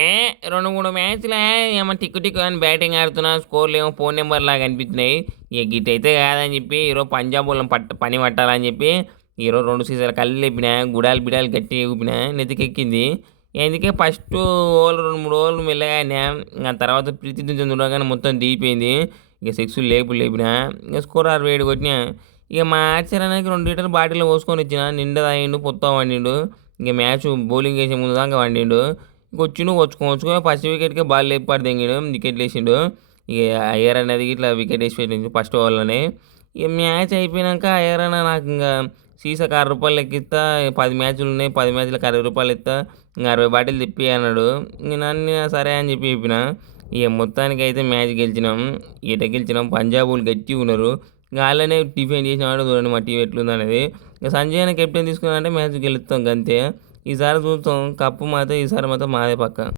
ఏ రెండు మూడు మ్యాచ్లే ఏమో టిక్కు టిక్కు అని బ్యాటింగ్ ఆడుతున్నా స్కోర్లు ఏమో ఫోన్ నెంబర్ లాగా అనిపిస్తున్నాయి. ఇక గిట్ అయితే కాదని చెప్పి ఈరోజు పంజాబ్ వాళ్ళని పట్ట పని పట్టాలని చెప్పి ఈరోజు రెండు సీజన్లు కళ్ళు లేపిన గుడాలు బిడాలు గట్టి ఊపిన నెతికెక్కింది ఎందుకే ఫస్ట్ ఓవర్ రెండు మూడు ఓవర్లు మెల్లగానే ఆ తర్వాత ప్రీతి చూడగానే మొత్తం దిగిపోయింది. ఇక సిక్స్ లేపు లేపిన ఇక స్కోర్ ఆరు వేడి కొట్టినా ఇక మా ఆశ్చర్యానికి రెండు లీటర్లు బాటిల్లో పోసుకొని వచ్చిన నిండా తాగిండు పొత్తం వండిండు. ఇక మ్యాచ్ బౌలింగ్ వేసే ముందు దాకా వండిండు. వచ్చిండు వచ్చుకో ఫస్ట్ వికెట్కే బాల్ లేపాడు తెంగిడు వికెట్లు వేసిండు ఇక అయ్యర్ అనేది ఇట్లా వికెట్ వేసి ఫస్ట్ ఓవర్లోనే. ఇక మ్యాచ్ అయిపోయినాక అయ్యర్ అన్న నాకు ఇంకా సీసాకి అరవై రూపాయలు లెక్కిస్తా పది మ్యాచ్లు ఉన్నాయి పది మ్యాచ్లకు అరవై రూపాయలు ఇస్తా ఇంకా అరవై బాటిల్ తిప్పి అన్నాడు. ఇంక నన్ను సరే అని చెప్పి చెప్పిన. ఇక మొత్తానికి అయితే మ్యాచ్ గెలిచినాం. ఈట గెలిచినాం. పంజాబ్ వాళ్ళు గట్టి ఉన్నారు వాళ్ళనే టిఫిన్ చేసినాడు. చూడండి మా టీం ఎట్లుంది అనేది ఇక సంజయ్ అయినా కెప్టెన్ తీసుకున్నాడంటే మ్యాచ్ గెలుస్తాం అంతే ఈసారి చూస్తాం కప్పు మాత్రం ఈసారి మాత్రం మాదే పక్క.